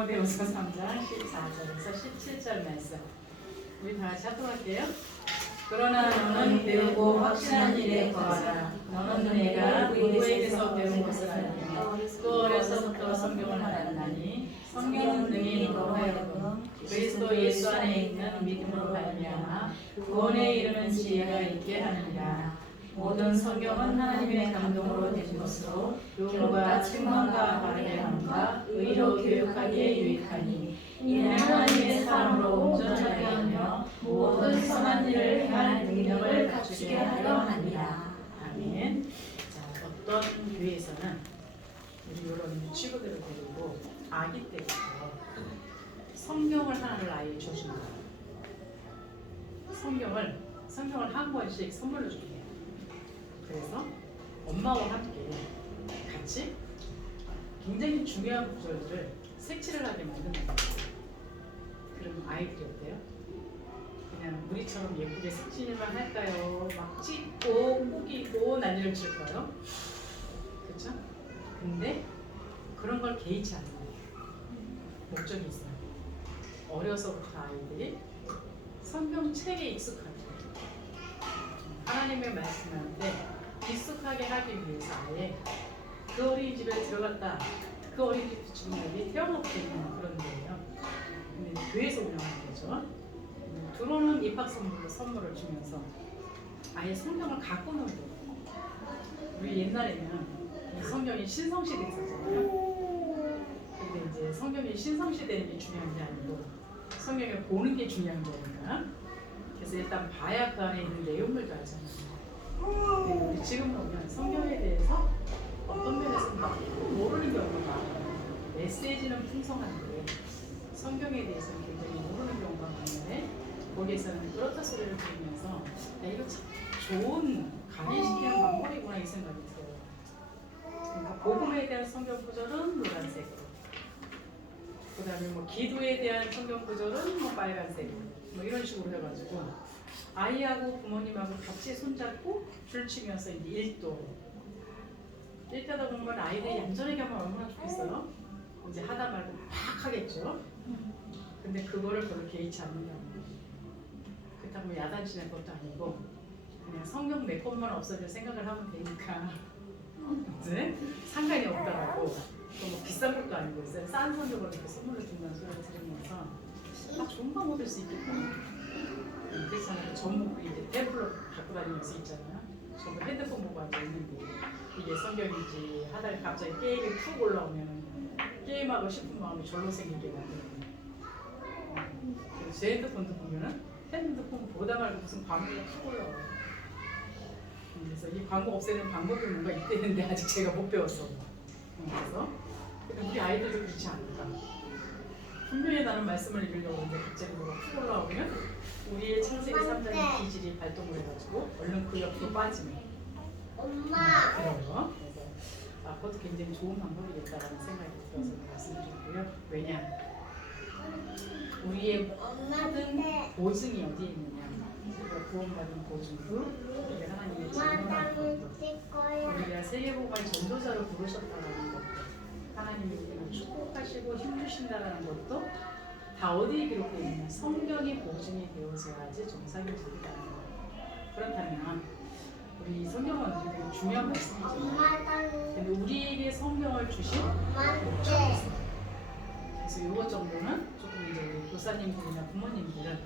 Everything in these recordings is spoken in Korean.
디모데후서 3장 14절에서 17절 말씀. 우리 다 같이 합독할게요. 그러나 너는 배우고 확신한 일에 거하라. 너는 내가 누구에게서 배운 것을 알며 또 어려서부터 성경을 알았나니 성경은 능히 너로 하여금 그리스도 예수 안에 있는 믿음으로 말미암아 구원에 이르는 지혜가 있게 하느니라. 모든 성경은 하나님의 감동으로 된 것으로 교훈과 책망과 바르게함과 의로 교육하기에 유익하니 이는 하나님의 사람으로 온전하게 하며 모든 선한 일을 행할 능력을 갖추게 하려 함이라. 아멘. 자, 어떤 교회에서는 우리 이런 유치부들을 데리고 아기 때부터 성경을 하나를 아이에 주어준다. 성경을 한 권씩 선물로 줄게요. 그래서 엄마와 함께 같이 굉장히 중요한 구절들을 색칠을 하게 만드는 거예요. 그럼 아이들이 어때요? 그냥 우리처럼 예쁘게 색칠만 할까요? 막 찢고 꾸기고 난리를 칠까요? 그렇죠? 근데 그런 걸 개의치 않는 목적이 있어요. 어려서부터 아이들이 성경책에 익숙하게 하나님의 말씀한테 익숙하게 하기 위해서 아예 그 어린이집에 들어갔다. 그 어린이집도 지금 여기 태어나게 되는 그런 데예요. 근데 교회에서 운영하는 거죠. 들어오는 입학 선물을 주면서 아예 성경을 갖고 놀고. 우리 옛날에는 이 성경이 신성시대 있었잖아요. 근데 이제 성경이 신성시대는 게 중요한 게 아니고 성경을 보는 게 중요한 거니까. 그래서 일단 봐야 그 안에 있는 내용물도 알잖아요. 근데 우리 지금 보면 성경에 대해서 어떤 면에서는 모르는 경우가 많아요. 메시지는 풍성한데 성경에 대해서는 굉장히 모르는 경우가 많은데 거기에서는 그렇다 소리를 들으면서 이거 참 좋은 강의시키는 방법이구나 이 생각이 들어요. 그러니까 복음에 대한 성경 구절은 노란색으로, 그 다음에 뭐 기도에 대한 성경 구절은 뭐 빨간색으로, 뭐 이런 식으로 해가지고 아이하고 부모님하고 같이 손잡고 줄치면서 이제 읽다가 보면 아이들이 얌전하게 하면 얼마나 좋겠어요? 이제 하다 말고 팍 하겠죠? 근데 그거를 별로 개의치 않는다는 거예요. 그렇다고 야단치는 것도 아니고 그냥 성경 몇 권만 없어질 생각을 하면 되니까 이제 상관이 없더라고. 뭐 비싼 것도 아니고 있어요. 싼 성경을 이렇게 선물로 준다는 소리를 들으면서 좋은 거 얻을 수 있겠다. 그렇잖아요. 전부 이제 태블릿 갖고 다니면서 있잖아요. 전부 핸드폰 보고 앉아 있는데 이게 성경이지 하다가 갑자기 게임이 푹 올라오면 게임하고 싶은 마음이 절로 생기게 만드는. 제 핸드폰도 보면은 핸드폰 보다 말고 무슨 광고가 푹 올라와요. 그래서 이 광고 없애는 방법이 뭔가 있대는데 아직 제가 못 배웠어. 그래서 근데 우리 아이들도 그렇지 않을까. 분명히 나는 말씀을 읽으려고 하는데 갑자기 뭐가 푹 올라오면 우리의 창세기 3장의 기질이 발동을 해가지고 얼른 그 옆으로 빠지네. 엄마. 그래요. 그래서 그것도 굉장히 좋은 방법이겠다라는 생각이 들어서 말씀드리고요. 왜냐? 우리의 모든 보증이 어디에 있느냐? 우리가 구원받은 보증도 우리가 하나님의 증거라는 것도 우리가 세계복음의 전도자로 부르셨다는 것도 하나님이 우리를 축복하시고 힘주신다는 것도 다 어디에 기록되어 있느냐? 성경이 보증이 되어서야지 정상이 되리라는 거예요. 그렇다면 우리 성경은 굉장히 중요한 말씀이잖아요. 근데 우리에게 성경을 주신 목적이 있어요. 그래서 이것 정도는 조금 이제 우리 교사님들이나 부모님들은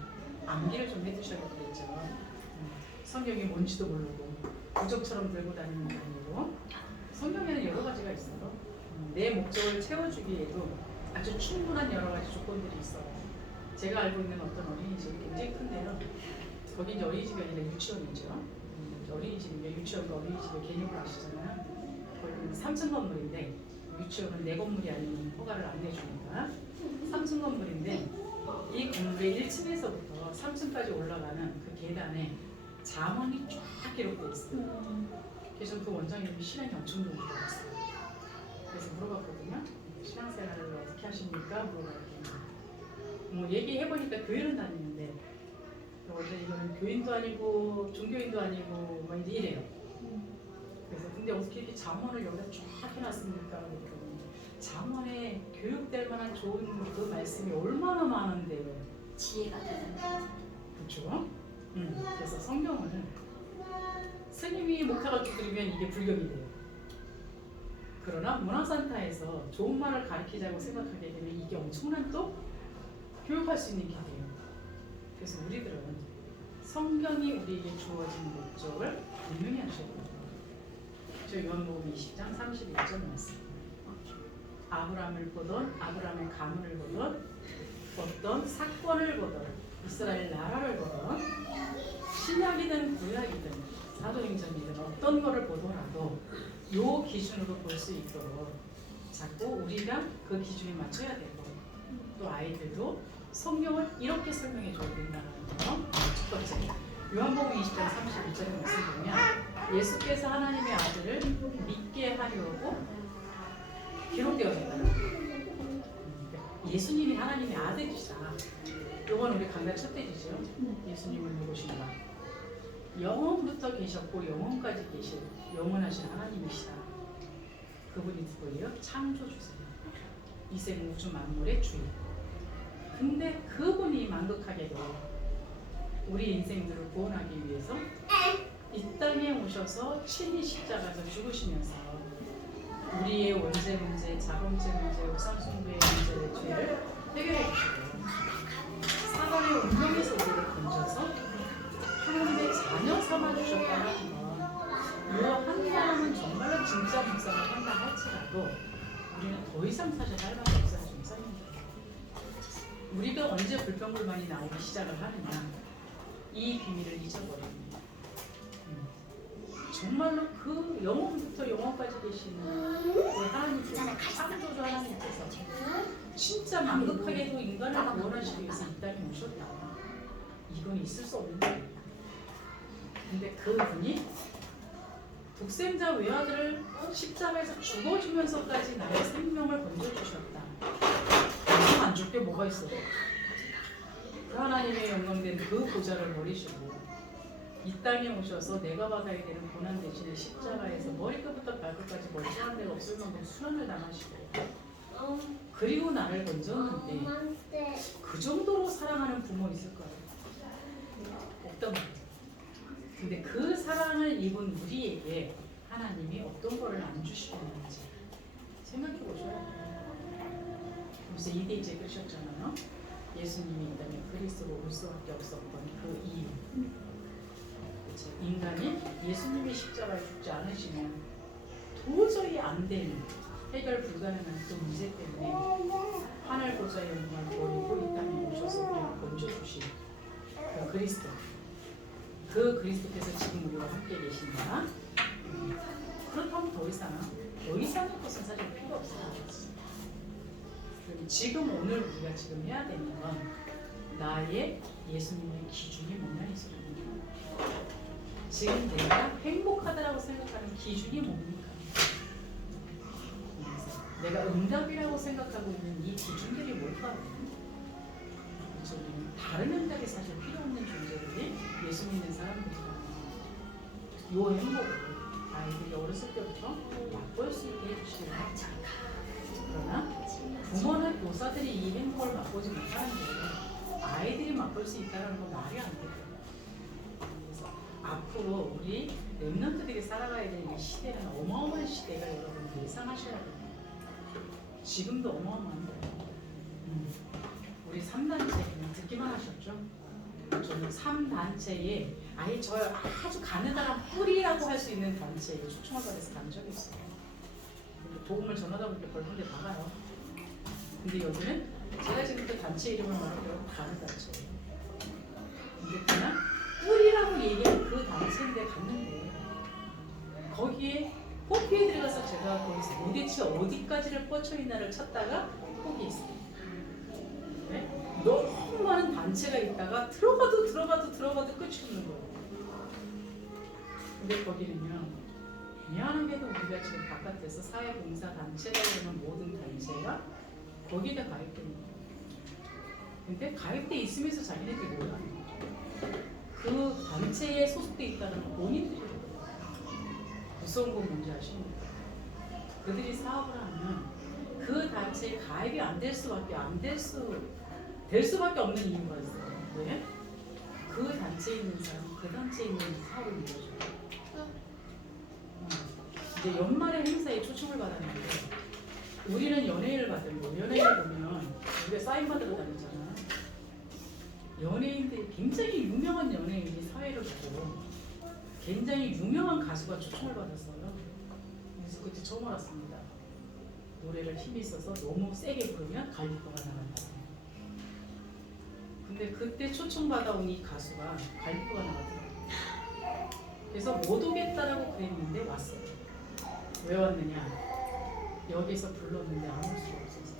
암기를 좀 해두셔야 되겠죠. 성경이 뭔지도 모르고 부적처럼 들고 다니는 게 아니고 성경에는 여러 가지가 있어요. 내 목적을 채워주기에도 아주 충분한 여러 가지 조건들이 있어요. 제가 알고 있는 어떤 어린이집이 굉장히 큰데요. 거기 이제 어린이집이 아니라 유치원이죠. 어린이집이면 유치원과 어린이집의 개념을 아시잖아요. 거기는 3층 건물인데 유치원은 4건물이 아니면 허가를 안 내주니까 3층 건물인데 이 건물의 1층에서부터 3층까지 올라가는 그 계단에 잠언이 쫙 기록되어 있어요. 그래서 그 원장님이 신앙이 엄청 좋은 것 같았어요. 그래서 물어봤거든요. 신앙생활을 어떻게 하십니까? 물어봤더니 뭐 얘기해보니까 교회는 다니는데 어제 이거는 교인도 아니고 종교인도 아니고 막 이제 이래요. 그래서 근데 어떻게 이렇게 잠언을 여기다 쫙 해놨습니까? 그랬더니 잠언에 교육될 만한 좋은 그 말씀이 얼마나 많은데요. 지혜가 되는 그렇죠? 그래서 성경을 스님이 목탁을 두드리면 이게 불경이 돼요. 그러나 문화센터에서 좋은 말을 가르치자고 생각하게 되면 이게 엄청난 또 교육할 수 있는 길이에요. 그래서 우리들은 성경이 우리에게 주어진 목적을 분명히 하셔야 돼요. 저 요한복음 20장 31절 말씀. 아브라함을 보던 아브라함의 가문을 보던 어떤 사건을 보던 이스라엘 나라를 보던 신약이든 구약이든 사도행전이든 어떤 거를 보더라도 요 기준으로 볼 수 있도록 자꾸 우리가 그 기준에 맞춰야 되고 또 아이들도 성경을 이렇게 설명해 줘야 된다는 거. 첫 번째, 요한복음 20장 31절의 말씀 보면 예수께서 하나님의 아들을 믿게 하려고 기록되어 있다. 예수님이 하나님의 아들이시다. 요건 우리 강단 첫 대지죠. 예수님은 누구신가? 영원부터 계셨고 영원까지 계신 영원하신 하나님이시다. 그분이 누구예요? 창조주세요. 이생 우주 만물의 주인. 근데 그분이 만극하게도 우리 인생들을 구원하기 위해서 이 땅에 오셔서 친히 십자가에서 죽으시면서 우리의 원죄 문제, 자범죄 문제, 우상숭배의 문제의 죄를 해결해 주시고 사단의 운명에서 우리를 건져서 하나님의 자녀 삼아 주셨다는 건 한 사람은 정말로 진짜 묵상을 한다 할지라도 우리는 더 이상 사실 할 말이 없어요. 묵상입니다. 우리가 언제 불평불만이 나오기 시작을 하느냐, 이 비밀을 잊어버립니다. 정말로 그 영원부터 영원까지 계시는 우리 하나님께서, 창조주 하나님께서 진짜 만극하게도 인간을 구원하시기 위해서 이 땅에 오셨다. 이건 있을 수 없는 일입니다. 근데 그분이 독생자 외아들을 십자가에서 죽어주면서까지 나의 생명을 건져주셨다. 그럼 안 줄 게 뭐가 있어요? 그 하나님의 영광된 그 보좌를 버리시고 이 땅에 오셔서 내가 받아야 되는 고난 대신에 십자가에서 머리끝부터 발끝까지 멀쩡한 데가 없을 만큼 수련을 당하시고 그리고 나를 건졌는데 그 정도로 사랑하는 부모 있을까요? 없단 말이에요. 근데 그 사랑을 입은 우리에게 하나님이 어떤 거를 안 주시겠는지 생각해 보셔야 돼요. 그래서 이대제 그러셨잖아요. 예수님이 이 땅에 그리스도로 올 수밖에 없었던 그 이유. 인간이 예수님이 십자가에 죽지 않으시면 도저히 안 되는 해결 불가능한 그 문제 때문에 하늘 보좌의 영광을 버리고 이 땅에 오셔서 그냥 건져주신 그 그리스도. 그 그리스도께서 지금 우리와 함께 계신다. 그렇다면 더 이상의 것은 사실 필요 없어요. 지금 오늘 우리가 지금 해야 되는 건 나의 예수님의 기준이 뭐냐 이 소리입니다. 지금 내가 행복하다라고 생각하는 기준이 뭡니까? 내가 응답이라고 생각하고 있는 이 기준들이 뭘까요? 다른 응답이 사실 필요 없는 존재들이 예수 믿는 사람들이잖아요. 이 행복을 아이들이 어렸을 때부터 맛볼 수 있게 해주시는 거죠. 그러나 부모나 교사들이 이 행복을 맛보지 못하는데 아이들이 맛볼 수 있다는 건 말이 안 돼요. 그래서 앞으로 우리 랩런트들이 살아가야 될 이 시대는 어마어마한 시대가 여러분 예상하셔야 돼요. 지금도 어마어마한데 우리 3단체 듣기만 하셨죠? 저는 3단체에 아예 저 아주 가느다란 뿌리라고 할 수 있는 단체에 초청을 받아서 간 적이 있어요. 복음을 전하다 보니까 벌룬데 나가요. 근데 여기는 제가 지금 그 단체 이름을 말하면 다른 단체예요. 근데 그냥 뿌리라고 얘기하는 그 단체인데 갔는데 거기에 포기에 들어가서 제가 거기서 도대체 어디까지를 뻗쳐있나를 찾다가 포기했어요. 네? 너무 많은 단체가 있다가 들어가도 끝이 없는 거예요. 근데 거기는요, 미안하게도 우리가 지금 바깥에서 사회봉사 단체가 되는 모든 단체가 거기다 가입됩니다. 근데 가입돼 있으면서 자기네들이 몰라요. 그 단체에 소속돼 있다는 건 본인들이 모르거든요. 무서운 건 뭔지 아십니까? 그들이 사업을 하면 그 단체에 가입이 안 될 수밖에 될 수밖에 없는 이유가 있어요. 왜? 그 단체에 있는 사람, 그 단체에 있는 사업을 믿어줘요. 이제 연말에 행사에 초청을 받았는데 우리는 연예인을 받들고 연예인을 보면 우리가 사인 받으러 다니잖아. 연예인들이 굉장히 유명한 연예인이 사회를 보고 굉장히 유명한 가수가 초청을 받았어요. 그래서 그때 처음 알았습니다. 노래를 힘이 있어서 너무 세게 부르면 갈비뼈가 나간다. 근데 그때 초청받아온 이 가수가 갈비뼈가 나가더라고요. 그래서 못 오겠다라고 그랬는데 왔어요. 왜 왔느냐? 여기서 불렀는데 안 올 수가 없어서.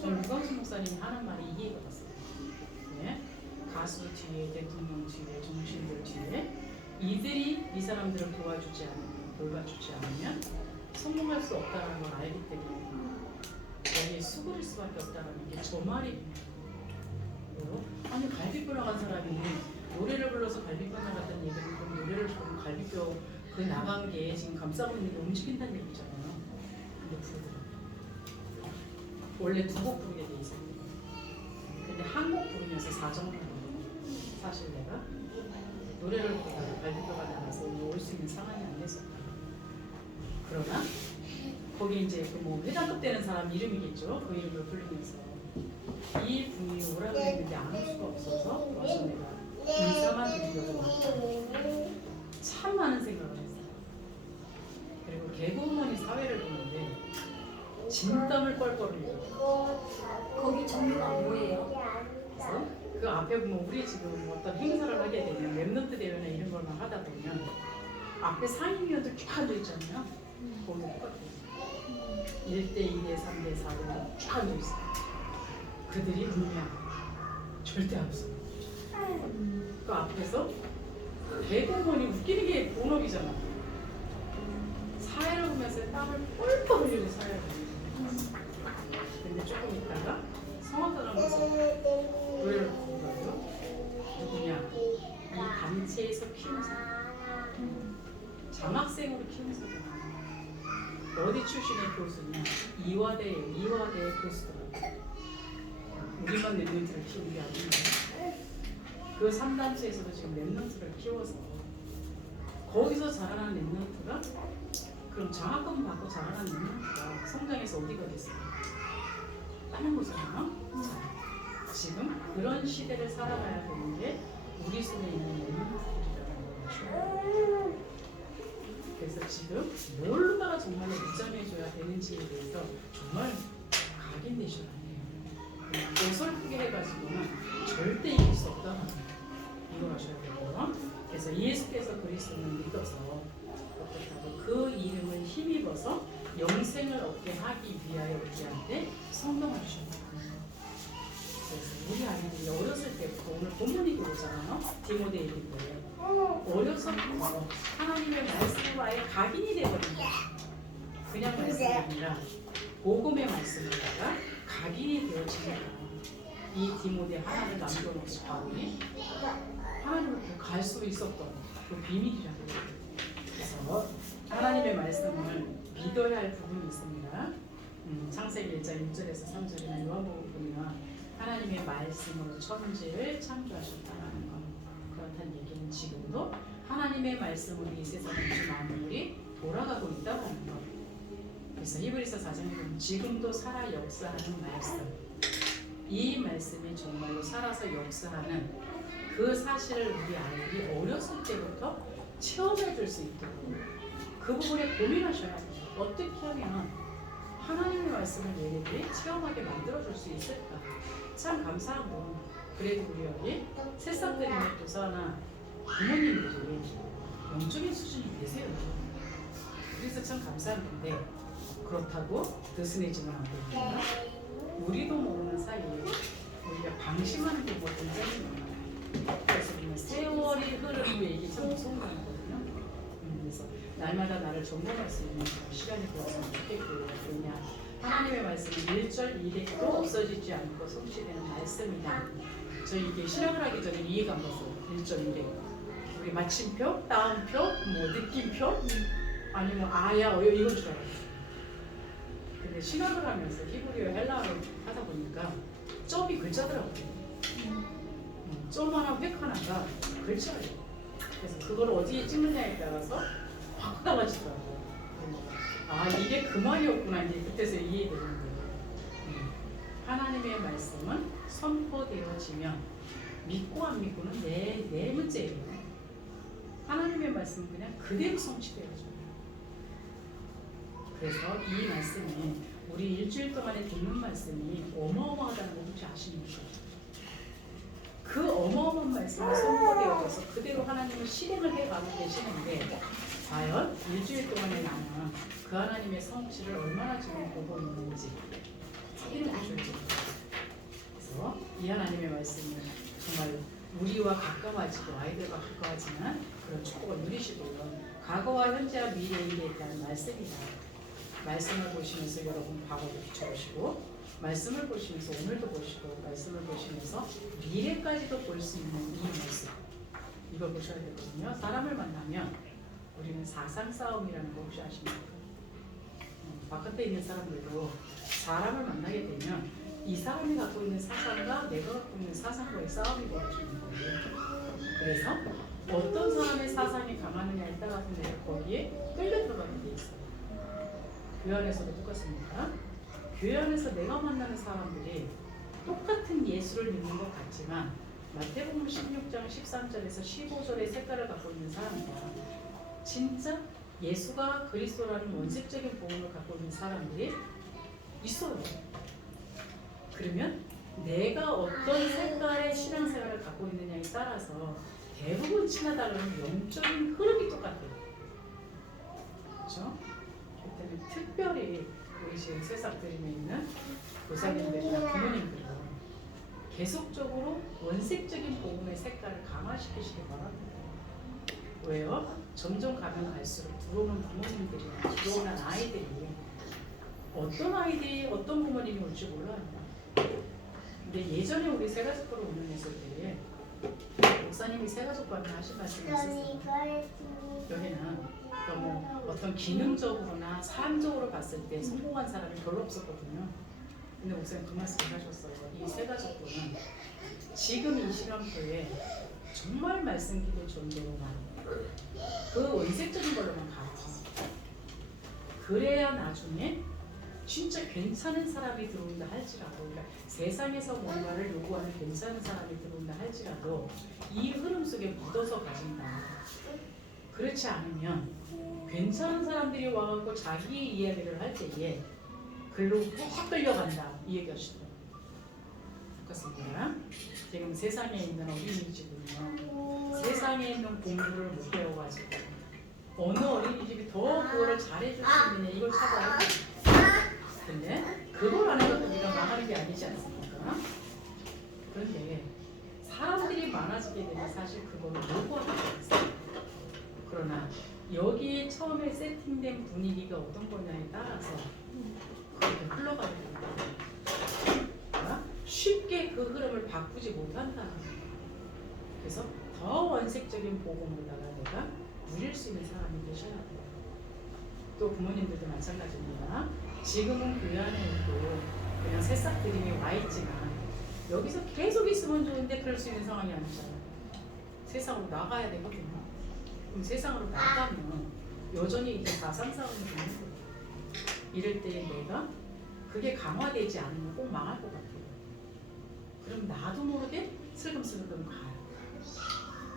저는 유광수 목사님이 하는 말이 이해가 갔어요. 네? 가수 뒤에, 대통령 뒤에, 정치인들 뒤에 이들이 이 사람들을 돌봐주지 않으면 성공할 수 없다는 걸 알기 때문에 여기에 수그릴 수밖에 없다는 게 저 말이에요. 아니 갈비뼈 나간 사람이 노래를 불러서 갈비뼈 나갔다는 얘기는 그럼 노래를 부르면 갈비뼈 그 나간 게 지금 감싸고 있는 게 움직인다는 얘기잖아요. 근데 부르더라고요. 원래 두 곡 부르게 돼 있어요. 근데 한 곡 부르면서 4점을 받는 사실 내가 노래를 부르다가 갈비뼈가 나가서 올 수 있는 상황이 안 됐었다. 그러나 거기 이제 그 뭐 회장급 되는 사람 이름이겠죠. 그 이름을 부르면서 이 분이 오라고 했는데 안 올 수가 없어서 와서 내가 인사만 드리려고 왔다. 참 많은 생각을 했어요. 그리고 개그우먼이 사회를 보는데 진땀을 뻘뻘 흘려요. 거기 종류가 뭐예요? 그래서 그 앞에 보면 우리 지금 어떤 행사를 하게 되면 랩런트 대회나 이런 걸만 하다 보면 앞에 상임위원들 쫙 앉아있잖아요. 거기도 똑같아요. 1대 2대 3대 4대 쫙 앉아있어요. 그들이 분명 절대 안 웃어요. 그 앞에서 개그우먼이 웃기는 게 본업이잖아. 사회를 보면서 땀을 뻘뻘 흘리고 사회를 보면서. 근데 조금 있다가 성악가라면서 노래를 부르더라고요. 누구냐? 이 단체에서 키운 사람. 장학생으로 키운 사람. 어디 출신의 교수냐? 이화대의 교수더라고요. 우리만 랩런트를 키우는 게 아니라 그 3단체에서도 지금 랩런트를 키워서 거기서 자라난 랩런트가 그럼 장학금 받고 자라난 랩런트가 성장해서 어디 가겠어요? 다른 거잖아요. 자, 지금 그런 시대를 살아가야 되는 게 우리 손에 있는 랩런트들이라는 거죠. 그래서 지금 뭘로다가 정말 무장해줘야 되는지에 대해서 정말 각인되셔야 돼요. 어설프게 해가지고는 절대 이길 수 없다는 이걸 하셔야 되고요. 그래서 예수께서 그리스도를 믿어서 어떻게 하고 그 이름을 힘입어서 영생을 얻게 하기 위하여 우리한테 성경을 주셨다. 그래서 우리 아이들이 어렸을 때부터 오늘 본문이 그러잖아요. 디모데이인데 어려서부터 하나님의 말씀과의 각인이 되어버린 거예요. 그냥 말씀이 아니라 복음의 말씀에다가 각인이 되어지니까 이 디모데 하나를 남겨놓지 바울이 하나님을 갈 수 있었던 그 비밀이라고 해요. 그래서 하나님의 말씀을 믿어야 할 부분이 있습니다. 창세기 1장 1절에서 3절이나 요한복음 보면 하나님의 말씀으로 천지를 창조하셨다는 것. 그렇다는 얘기는 지금도 하나님의 말씀으로 이 세상의 만물이 돌아가고 있다고 하는 것. 그래서 히브리서 4장에 보면 지금도 살아 역사하는 말씀, 이 말씀이 정말로 살아서 역사하는 그 사실을 우리 아이들이 어렸을 때부터 체험해 줄 수 있도록 그 부분에 고민하셔야 돼요. 어떻게 하면 하나님의 말씀을 얘네들이 체험하게 만들어 줄 수 있을까? 참 감사한 건 그래도 우리 여기 새싹들이 교사나 부모님들이 영적인 수준이 되세요. 그래서 참 감사한 건데 그렇다고 느슨해지면 안 됩니다. 우리도 모르는 사이에 우리가 방심하는 게 뭐 굉장히 많아요. 그래서 보면 세월이 흐르는 얘기 참 무서운 거거든요. 그래서 날마다 나를 점검할 수 있는 시간이 되었으면 좋겠고요. 왜냐 하나님의 말씀은 1절 2대도 없어지지 않고 성취되는 말씀이다. 저희 이게 신학을 하기 전에 이해가 안 갔어요. 1절 2대 우리 마침표, 따옴표, 뭐 느낌표 아니면 아야 어여 이건 줄 알았어요. 근데 근데 신학을 하면서 히브리어 헬라어를 하다 보니까 점이 글자더라고요. 점 하나 획 하나가 글자예요. 그래서 그걸 어디에 찍느냐에 따라서 확 달라지더라고요. 아 이게 그 말이었구나 이제 그때서 이해되는 거예요. 하나님의 말씀은 선포되어지면 믿고 안 믿고는 내 문제예요. 하나님의 말씀은 그냥 그대로 성취되어져요. 그래서 이 말씀이 우리 일주일 동안에 듣는 말씀이 어마어마하다는 걸 혹시 아십니까? 그 어마어마한 말씀이 선포되어져서 그대로 하나님은 실행을 해가고 계시는데 과연 일주일 동안에 나는 그 하나님의 성취를 얼마나 지금 보고 있는지 확인해 보셔야 돼요. 그래서 이 하나님의 말씀은 정말 우리와 가까워지고 아이들과 가까워지는 그런 축복을 누리시고요. 과거와 현재와 미래에 대한 말씀이다. 말씀을 보시면서 여러분 과거도 비춰보시고 말씀을 보시면서 오늘도 보시고 말씀을 보시면서 미래까지도 볼 수 있는 이 말씀 이걸 보셔야 되거든요. 사람을 만나면 우리는 사상 싸움이라는 거 혹시 아십니까? 바깥에 있는 사람들도 사람을 만나게 되면 이 사람이 갖고 있는 사상과 내가 갖고 있는 사상과의 싸움이 벌어지는 거예요. 그래서 어떤 사람의 사상이 강하느냐에 따라서 내가 거기에 끌려 들어가는 게 있어요. 교회 안에서도 똑같습니다. 교회 안에서 내가 만나는 사람들이 똑같은 예수를 믿는 것 같지만 마태복음 16장 13절에서 15절의 색깔을 갖고 있는 사람과 진짜 예수가 그리스도라는 원색적인 복음을 갖고 있는 사람들이 있어요. 그러면 내가 어떤 색깔의 신앙생활을 갖고 있느냐에 따라서 대부분 친하다는 영적인 흐름이 똑같아요. 그렇죠? 그때는 특별히 우리 지금 세상 들임에 있는 교사님들이나 부모님들은 계속적으로 원색적인 복음의 색깔을 강화시키시기 바랍니다. 왜요? 점점 가면 갈수록 들어오는 부모님들이나 들어오는 아이들이 어떤 아이들이 어떤 부모님이 올지 몰라요. 근데 예전에 우리 세가족부를 운영했을 때 목사님이 세가족부하면 하신 말씀이 있었어요. 여기는 뭐 어떤 기능적으로나 삶적으로 봤을 때 성공한 사람이 별로 없었거든요. 근데 목사님 그 말씀을 하셨어요. 이 세가족부는 지금 이 시간표에 정말 말씀 기도 정도로만 그 원색적인 걸로만 가르쳐서 그래야 나중에 진짜 괜찮은 사람이 들어온다 할지라도 그러니까 세상에서 뭔가를 요구하는 괜찮은 사람이 들어온다 할지라도 이 흐름 속에 묻어서 가진다. 그렇지 않으면 괜찮은 사람들이 와갖고 자기 이야기를 할 때에 글로 훅 끌려간다 이 얘기하시더라고요. 똑같습니다. 지금 세상에 있는 어린이집은요 세상에 있는 공부를 못 배워가지고 어느 어린이집이 더 그거를 잘해줄 수 있느냐 이걸 찾아야 돼요. 근데 그걸 안 해도 우리가 망하는 게 아니지 않습니까? 그런데 사람들이 많아지게 되면 사실 그거를 요구하는 게 있어요. 그러나 여기에 처음에 세팅된 분위기가 어떤 거냐에 따라서 그렇게 흘러가게 됩니다. 쉽게 그 흐름을 바꾸지 못한다는 거예요. 그래서 더 원색적인 복음보다가 내가 누릴 수 있는 사람이 되셔야 돼요. 또 부모님들도 마찬가지입니다. 지금은 교회 안에 있고 그냥 새싹 드림이 와 있지만 여기서 계속 있으면 좋은데 그럴 수 있는 상황이 아니잖아요. 세상으로 나가야 되거든요. 그럼 세상으로 나가면 여전히 이제 사상 싸움이 되는 거예요. 이럴 때 내가 그게 강화되지 않으면 꼭 망할 것 같아요. 그럼 나도 모르게 슬금슬금 가요.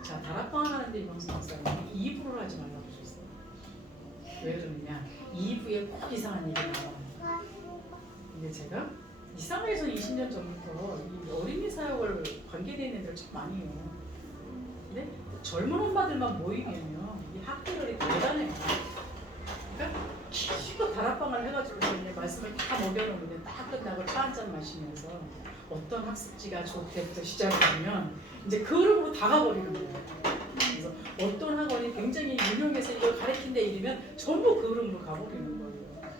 자, 다락방 하는데 이광수 목사님이 2부를 하지 말라고 하셨어요. 왜 그러느냐? 2부에 꼭 이상한 얘기가 나와요. 근데 제가 이상해서 20년 전부터 이 어린이 사역을 관계되어 있는 애들 참 많이 해요. 근데 젊은 엄마들만 모이면요 이 학교들이 대단해요. 그러니까 기껏 다락방을 해가지고 이제 말씀을 다 먹여놓으면 딱 끝나고 차 한잔 마시면서 어떤 학습지가 좋대부터 시작하면 이제 그 흐름으로 다 가버리는 거예요. 그래서 어떤 학원이 굉장히 유명해서 이걸 가르친다 이러면 전부 그 흐름으로 가버리는 거예요.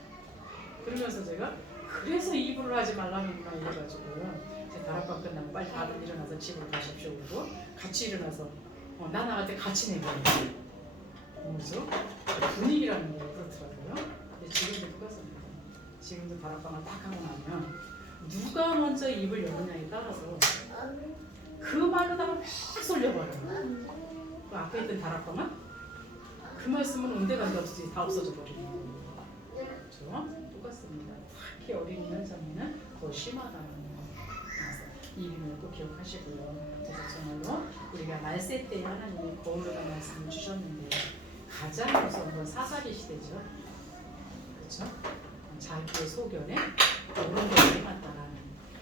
그러면서 제가 그래서 이불을 하지 말라는구나 이래가지고 제 다락방 끝나고 빨리 다들 일어나서 집으로 가십시오 그러고 같이 일어나서 나 나갈 때 같이 내버려요. 그래서 분위기라는 게 그렇더라고요. 근데 지금도 똑같습니다. 지금도 다락방을 딱 하고 나면 누가 먼저 입을 여느냐에 따라서 그 말로다가 막 쏠려버려요. 그 앞에 있던 다락방은 그 말씀은 온데간데 없이 다 없어져 버리는 그렇죠? 똑같습니다. 특히 어린이 현장에는 더 심하다는 거. 그래서 이 비밀을 꼭 기억하시고요. 그래서 정말로 우리가 말세 때 하나님이 거울로가 말씀을 주셨는데 가장 무서운 건 사사기 시대죠. 그렇죠? 자기의 소견에 옳은 것을 행한다라는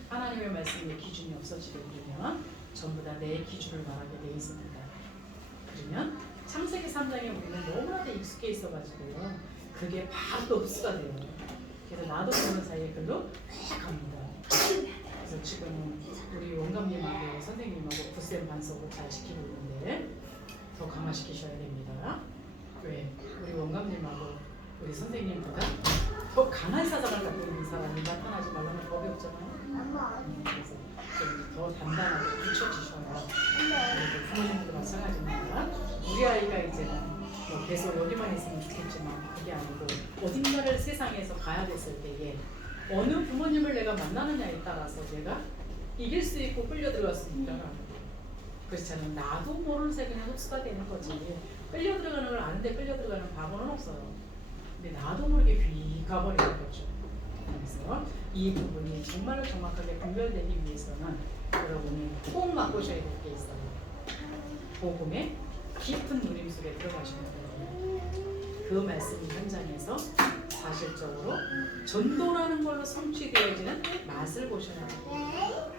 하나님의 말씀의 기준이 없어지게 되면 전부 다 내 기준을 말하게 돼 있습니다. 그러면 창세기 3장에 우리는 너무나도 익숙해 있어가지고요. 그게 바로 흡수가 돼요. 그래서 나도 모르는 사이에 글로 갑니다. 그래서 지금 우리 원감님하고 선생님하고 부쌤 반석을 잘 지키고 있는데 더 강화시키셔야 됩니다. 왜? 우리 원감님하고 우리 선생님보다 더 강한 사상을 갖고 있는 사람이 나타나지 말라는 법이 없잖아요. 그래서 좀 더 단단하게 굳혀지셔야 그리고 부모님도 마찬가지입니다. 우리 아이가 이제는 뭐 계속 여기만 있으면 좋겠지만 그게 아니고 어딘가를 세상에서 가야 됐을 때에 어느 부모님을 내가 만나느냐에 따라서 내가 이길 수 있고 끌려 들어갈 수 있다. 그렇잖아요. 나도 모르는 새에 그냥 흡수가 되는 거지. 끌려 들어가는 걸 아는데 끌려 들어가는 바보는 없어요. 근데 나도 모르게 휙 가버리는 거죠. 그래서 이 부분이 정말로 정확하게 분별되기 위해서는 여러분이 꼭 맛보셔야 될 게 있어요. 복음의 깊은 누림 속에 들어가시는 거예요. 그 말씀이 현장에서 사실적으로 전도라는 걸로 성취되어지는 맛을 보셔야 돼요.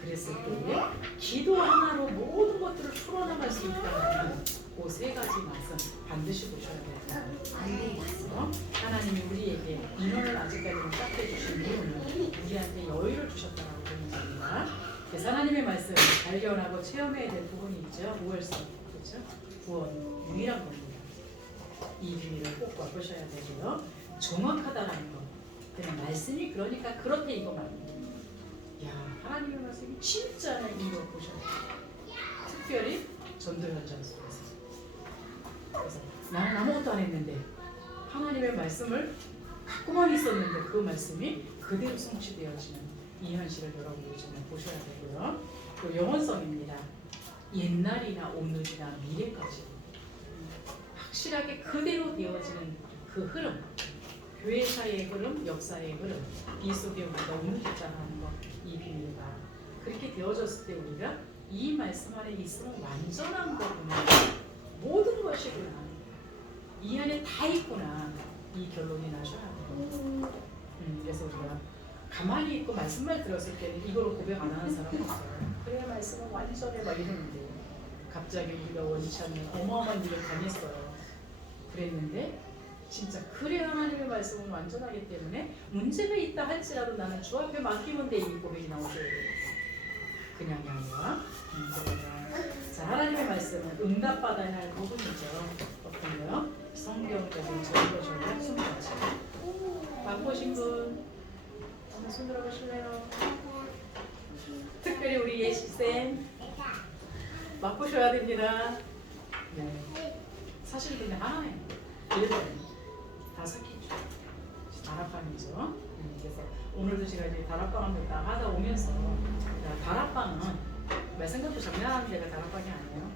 그랬을 때에 기도 하나로 모든 것들을 풀어나갈 수 있다면 그 세 가지 맛은 반드시 보셔야 돼요. 그래서 하나님이 우리에게 인원을 아직까지는 딱 해주신 이유는 우리한테 여유를 주셨다고 보는 겁니다. 그래서 하나님의 말씀을 발견하고 체험해야 될 부분이 있죠. 우월성, 그렇죠? 구원, 유일한 겁니다. 이 비밀을 꼭 맛보셔야 되고요. 정확하다라는 것. 그냥 말씀이 그러니까 그렇대 이거만. 야, 하나님의 말씀이 진짜는 이거 보셔야 돼요. 특별히 전도 현장 속에서. 그래서 나는 아무것도 안 했는데 하나님의 말씀을 갖고만 있었는데 그 말씀이 그대로 성취되어지는 이 현실을 여러분들이 정말 보셔야 되고요. 또 영원성입니다. 옛날이나 오늘이나 미래까지 확실하게 그대로 되어지는 그 흐름, 교회사의 흐름, 역사의 흐름, 이 속에 우리가 움직이자는 것, 이 비밀과 그렇게 되어졌을 때 우리가 이 말씀 안에 있으면 완전한 거구나, 모든 것이구나, 이 안에 다 있구나, 이 결론이 나셔야 돼요. 그래서 우리가 가만히 있고 말씀만 들었을 때는 이거로 고백 안 하는 사람은 없어요. 그래야 말씀은 완전해 막 이러는데 갑자기 우리가 원치 않는 어마어마한 일을 당했어요. 그랬는데 진짜 그래 하나님의 말씀은 완전하기 때문에 문제가 있다 할지라도 나는 주 앞에 맡기면 돼, 이 고백이 나오셔야 돼요. 그냥이 아니라 자, 하나님의 말씀은 응답받아야 할 부분이죠. 어떤 거요? 성경적인 전도적인 숨까지 맛보신 분 한번 손 들어보실래요? 특별히 우리 예식쌤 맛보셔야 됩니다. 네. 사실 근데 하나예요. 1번 5끼죠. 다락방이죠. 그래서 오늘도 제가 이제 다락방 한번 딱 하다 오면서 다락방은 말씀 것도 정리하는 데가 다락방이 아니에요.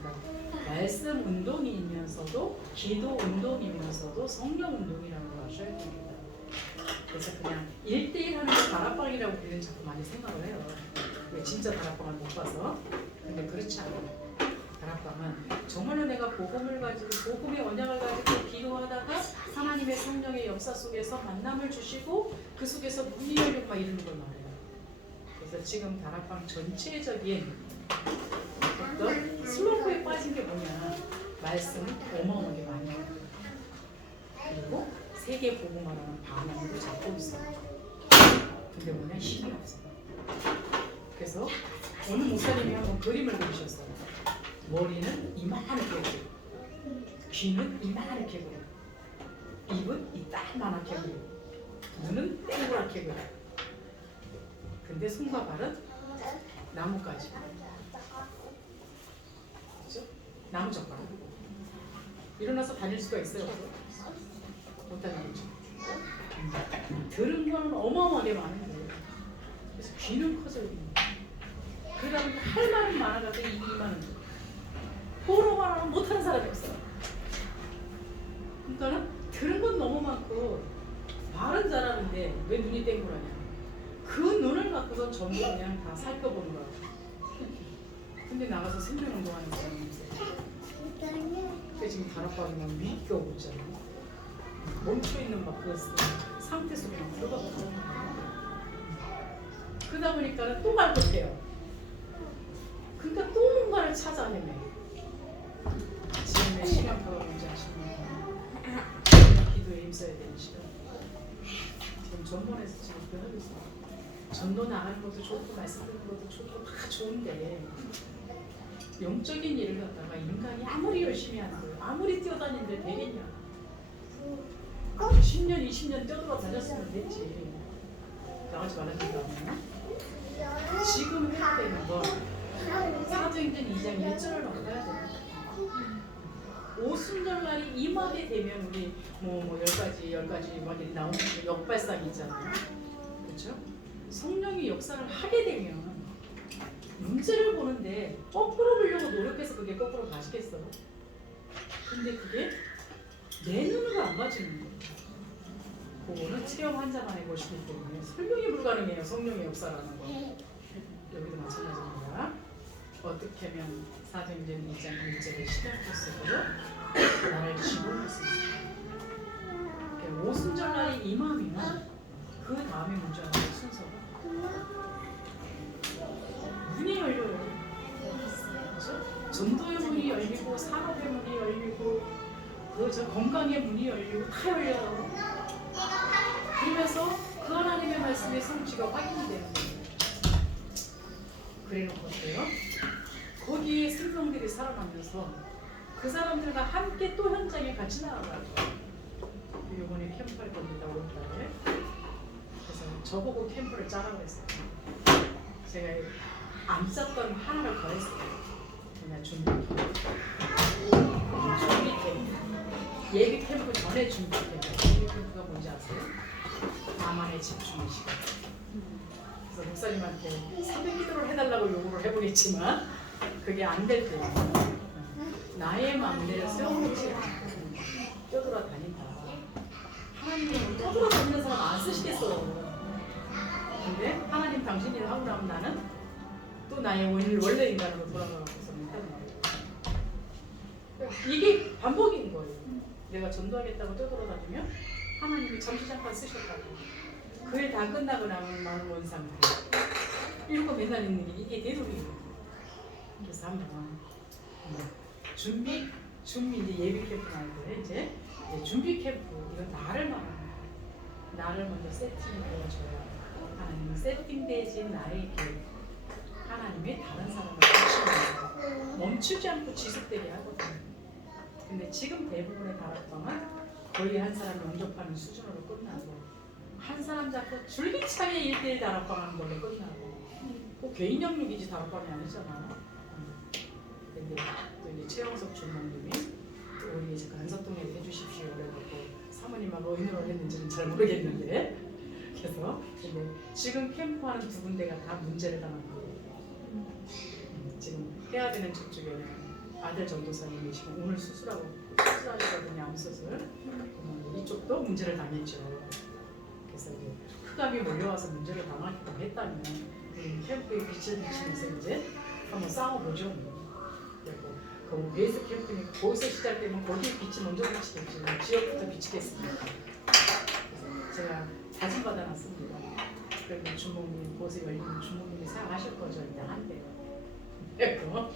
그러니까 말씀 운동이면서도 기도 운동이면서도 성령 운동이라는 걸 아셔야 됩니다. 그래서 그냥 1대1 하는 거 다락방이라고 우리는 자꾸 많이 생각을 해요. 왜 진짜 다락방을 못 봐서. 근데 그렇지 않아요. 다락방은 정말로 내가 복음을 가지고 복음의 언약을 가지고 기도하다가 하나님의 성령의 역사 속에서 만남을 주시고 그 속에서 문이 열리고 막 이러는 걸 말해요. 그래서 지금 다락방 전체적인 어떤 슬럼프에 빠진 게 뭐냐, 말씀을 어마어마하게 많이 해요. 그리고 세계 복음화라는 방향으로 잡고 있어요. 근데 뭐냐, 힘이 없어요. 그래서 어느 목사님이 한번 그림을 그리셨어요. 머리는 이만하게 그리고 귀는 이만하게 그리고 입은 이따만하게 그리고 눈은 땡그랗게 그리고 근데 손과 발은 나뭇가지, 그렇죠? 나무젓가락. 일어나서 다닐 수가 있어요? 못 다니겠죠. 들은 거는 어마어마하게 많은 거예요. 그래서 귀는 커져요. 그러다 보니까 할 말은 많아가지고 입이 많은 거예요. 보러 가라는 못하는 사람이 없어요. 그러니까는 들은 건 너무 많고 말은 잘하는데 왜 눈이 땡그라냐. 그 눈을 갖고서 전부 그냥 다 살펴보는 거야. 근데 나가서 생명운동하는 사람이 있어요. 근데 지금 다락방이면 위기가 오고 있잖아. 멈춰있는 막 그 상태 속에 막 들어가고 그러다 보니까 또 갈급해요. 그러니까 또 뭔가를 찾아 헤매. 지금 내 시간표가 뭔지 아십니까? 기도에 힘써야 되는 시간. 지금 전문에서 지금 그거 하고 있어요. 전도 나가는 것도 좋고 말씀 듣는 것도 좋고 다 좋은데 영적인 일을 갖다가 인간이 아무리 열심히 하는 거예요. 아무리 뛰어다니는데 되겠냐. 10년, 20년 뛰어들어 다녔으면 됐지. 나가지 말라는 얘기가 없나? 지금 해야 되는 건 사도행전 2장 1절을 넘어야 돼요. 오순절날이 임하게 되면 우리 뭐 10가지 막 이렇게 나오는 역발상이 있잖아요. 그렇죠? 성령이 역사를 하게 되면 문제를 보는데 거꾸로 보려고 노력해서 그게 거꾸로 가시겠어? 근데 그게 내 눈으로 안 맞지는 거예요. 그거는 체험 환자만 해보시기 때문에 설명이 불가능해요. 성령의 역사라는 거. 여기도 마찬가지입니다. 어떻게 하면 사도행전 2장 1절의 시작했어요. 나를 지고할 수 있어요. 오순절날이 임하면 그 다음에 문제가 나올 순서가 문이 열려요. 그렇죠? 전도의 문이 열리고 산업의 문이 열리고 그저 건강의 문이 열리고 다 열려요. 그러면서 그 하나님의 말씀의 성취가 확인이 되는 거예요. 그래놓고 어때요? 거기에 생명들이 살아나면서 그 사람들과 함께 또 현장에 같이 나아가요. 이번에 캠프할 겁니다. 5월달에. 그래서 저보고 캠프를 짜라고 했어요. 제가 안 짰던 하나를 더 했어요. 그냥 준비 캠프. 예비 캠프 전에 준비 캠프. 예비 캠프가 뭔지 아세요? 나만의 집중의 시간. 그래서 목사님한테 300기도를 해달라고 요구를 해보겠지만 그게 안 될 때예요. 나의 마음대로 세워놓지 않고 뛰어돌아다닌다. 하나님이 뛰어돌아다니는 사람 안 쓰시겠어. 근데 하나님 당신 일을 하고 나면 나는 또 나의 원래 인간으로 돌아가고서 못하는 거예요. 이게 반복인 거예요. 내가 전도하겠다고 뛰어돌아다니면 하나님이 잠시 잠깐 쓰셨다고. 그 일 다 끝나고 나면 나는 원상태. 이러고 맨날 있는 게 이게 대도리예요. 그래서 한번 준비 이제 예비 캠프 나는데 이제 준비 캠프 이건 나를 말하는 거예요. 나를 먼저 세팅을 해줘야 하나님은 세팅되지 나에게 하나님이 다른 사람을 붙이는 멈추지 않고 지속되게 하거든요. 근데 지금 대부분의 다락방은 거의 한 사람 영접하는 수준으로 끝나고 한 사람 잡고 줄기차게 1대1 다락방 하는 걸로 끝나고 그 개인 영역이지 다락방이 아니잖아. 근데 또 이제 최영석 주무님이 또 우리 이제 간석동에 해주십시오 그래갖고 사모님하고 의논을 했는지는 잘 모르겠는데 그래서 근데 지금 캠프하는 두 군데가 다 문제를 당한 거예요. 지금 해야 되는 쪽 중에 아들 전도사님이 지금 오늘 수술하시거든요. 암수술. 이쪽도 문제를 당했죠. 그래서 이제 흑암이 몰려와서 문제를 당하기도 했다면 캠프에 빛을 비치면서 이제 한번 싸워보죠. 그리고 그 베이스 캠프니 거기서 시작되면 거기에 빛이 먼저 비치겠죠. 지역부터 비치겠습니다. 그래서 제가 사진 받아놨습니다. 그리고 주목님 곳에 열리는 주목님이 생각하실 거죠. 일단 한대요. 그리고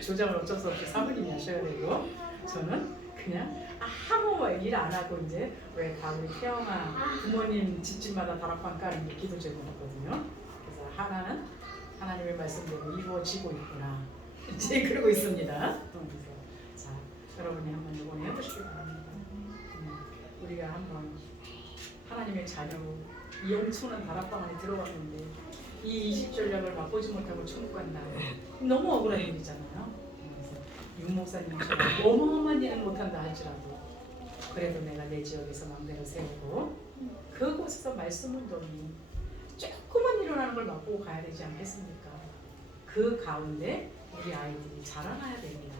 조장을 어쩔 수 없이 사모님이 하셔야 되고 저는 그냥 아무 일 안 하고 이제 왜 다 우리 태영아 부모님 집집마다 다락방 까는 게 기도 제목이거든요. 그래서 하나는 하나님의 말씀대로 이루어지고 있구나 이제 그러고 있습니다. 그래서 자 여러분이 한번 이번에 해보시기 바랍니다. 우리가 한번 하나님의 자녀로 이 엄청난 다락방 안에 들어갔는데 이 20전략을 맛보지 못하고 천국 간다. 너무 억울한 일이잖아요. 그래서 윤 목사님처럼 어마어마한 일은 못한다 할지라도 그래도 내가 내 지역에서 마음대로 세우고 그곳 곳에서 말씀 운동이 조금만 일어나는 걸 맛보고 가야 되지 않겠습니까? 그 가운데 우리 아이들이 자라나야 됩니다.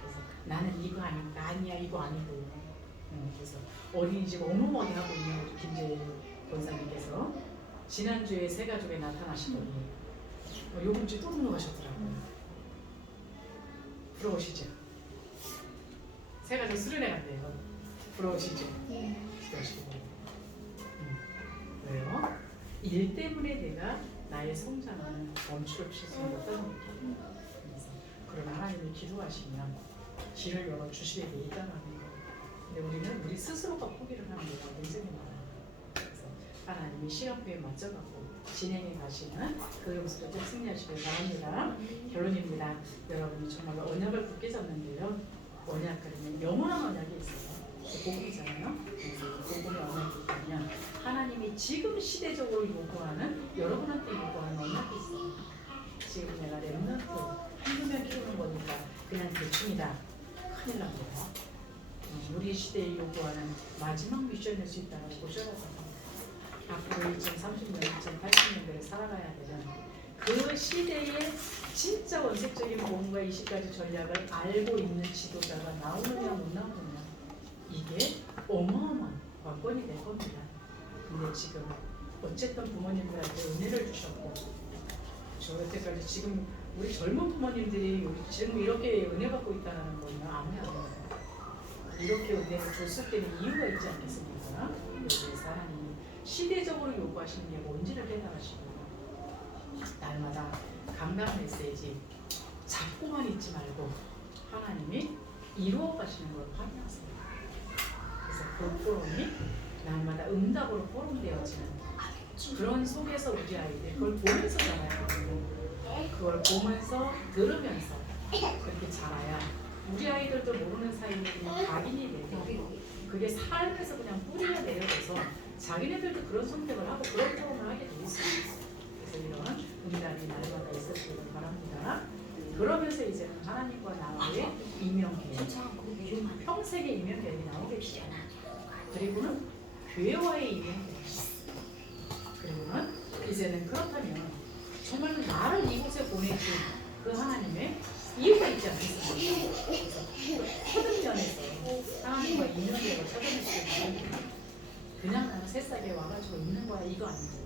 그래서 나는 이거 아닌가 아니야 이거 아니고 그래서 어린이집 어마어마하게 하고 있는 우리 김재 권사님께서 지난주에 새 가족에 나타나시더니 요번 주에 또 넘어가셨더라고요. 부러우시죠? 새 가족 수련회 간대요. 부러우시죠? 기도하시고 왜요? 일 때문에 내가 나의 성장을 멈출 수는 없다는 거예요. 그래서 그런 하나님이 기도하시면 길을 열어 주시게 돼 있다는 거예요. 근데 우리는 우리 스스로가 포기를 하는 경우가 굉장히 많아요. 그래서 하나님이 시간표에 맞춰갖고 진행해 가시는 그 용서를 꼭 승리하시길 바랍니다. 결론입니다. 여러분이 정말 언약을 굳게 잡는데요. 언약 그러면 영원한 언약이 있어요. 복음이잖아요. 복음의 언약이 있다면 하나님이 지금 시대적으로 요구하는 여러분한테 요구하는 언약이 있어요. 지금 내가 렘넌트 한두 명 키우는 거니까 그냥 대충이다. 큰일 납니다. 우리 시대에 요구하는 마지막 미션일 수 있다고 보셔야죠. 앞으로 2030년, 2080년대를 살아가야 되는 그 시대의 진짜 원색적인 복음과 20가지 전략을 알고 있는 지도자가 나오느냐 못 나오느냐 이게 어마어마한 관건이 될 겁니다. 근데 지금 어쨌든 부모님들한테 은혜를 주셨고 저 여태까지 지금 우리 젊은 부모님들이 지금 이렇게 은혜 받고 있다는 거는 아무나 안 해요. 이렇게 은혜를 줬을 때는 이유가 있지 않겠습니까? 여기에서 하나님이 시대적으로 요구하시는 게 뭔지를 깨달으시고 날마다 강단 메시지 잡고만 있지 말고 하나님이 이루어 가시는 걸 확인하세요. 그래서 그 포럼이 날마다 응답으로 포럼되어지는 그런 속에서 우리 아이들 그걸 보면서 자라거든요. 그걸 보면서 들으면서 그렇게 자라야 우리 아이들도 모르는 사이에 그냥 각인이 되고 그게 삶에서 그냥 뿌리가 내려져서 자기네들도 그런 선택을 하고 그런 경험을 하게 돼 있어요. 그래서 이런 응답이 날마다 있었기를 바랍니다. 그러면서 이제는 하나님과 나와의 이명계약, 평생의 이명계약이 나오겠죠. 그리고는 교회와의 이명계약. 그리고는 이제는 그렇다면 정말 나를 이곳에 보내신 그 하나님의 이유가 있지 않겠습니까? 모든 면에서 하나님과 이명계약을 찾아낼 수 있는 그냥 나는 새싹에 와가지고 있는 거야 이거 아니고요.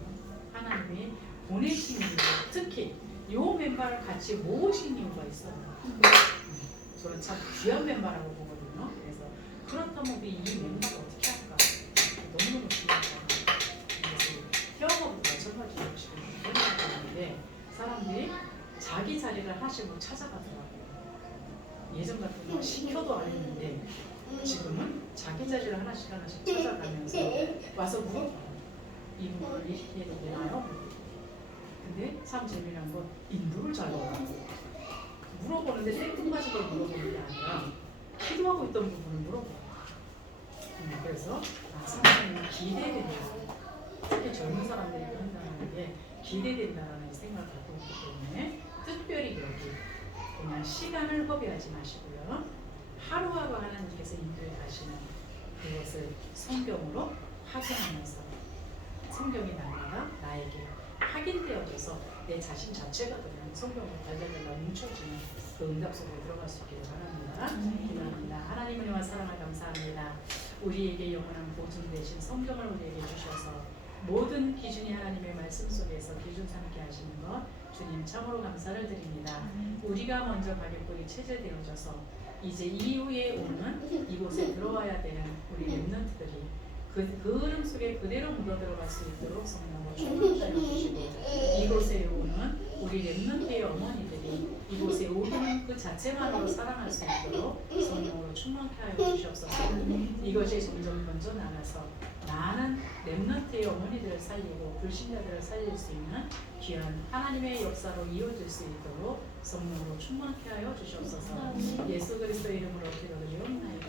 하나님이 보내신 이유, 특히 요 멤버를 같이 모으신 이유가 있어요. 저는 참 귀한 멤버라고 보거든요. 그래서 그렇다면 우리 이 멤버를 어떻게 할까? 너무너무 귀하다. 태어나고 마찬가지로 지금 생각하는데 사람들이 자기 자리를 하나씩 뭐 찾아가더라고요. 예전 같으면 시켜도 안 했는데 지금은 자기 자리를 하나씩 찾아가면서 와서 물어봐요. 이 부분을 이렇게 해도 되나요? 근데 참 재미난 건 인도를 잘 넣어요. 물어보는데 땡뚱맞은 걸 물어보는 게 아니라 기도하고 있던 부분을 물어봐요. 그래서 상당히 기대된다. 특히 젊은 사람들이 한다는 게 기대된다는 생각을 갖고 있기 때문에 특별히 여기 그냥 시간을 허비하지 마시고요. 하루하루 하나님께서 인도해 가시는 그것을 성경으로 확인하면서 성경이 날마다 나에게 확인되어져서 내 자신 자체가 그냥 성경으로 달달달달 뭉쳐지는 그 응답 속에 들어갈 수 있기를 바랍니다. 기도합니다. 하나님 은혜와 사랑을 감사합니다. 우리에게 영원한 보증 되신 성경을 우리에게 주셔서 모든 기준이 하나님의 말씀 속에서 기준 삼게 하시는 것 주님 참으로 감사를 드립니다. 우리가 먼저 가겠고 체질되어져서 이제 이후에 오는 이곳에 들어와야 되는 우리 렘넌트들이 그 흐름 속에 그대로 묻어 들어갈 수 있도록 성령으로 충만하여 주시고 이곳에 오는 우리 렘넌트의 어머니들이 이곳에 오는 그 자체만으로 사랑할 수 있도록 성령으로 충만케 하여 주시옵소서. 이것이 점점 번져나가서 나는 렘넌트의 어머니들을 살리고 불신자들을 살릴 수 있는 귀한 하나님의 역사로 이어질 수 있도록 성령으로 충만케 하여 주시옵소서. 예수 그리스도의 이름으로 기도드리옵나이다.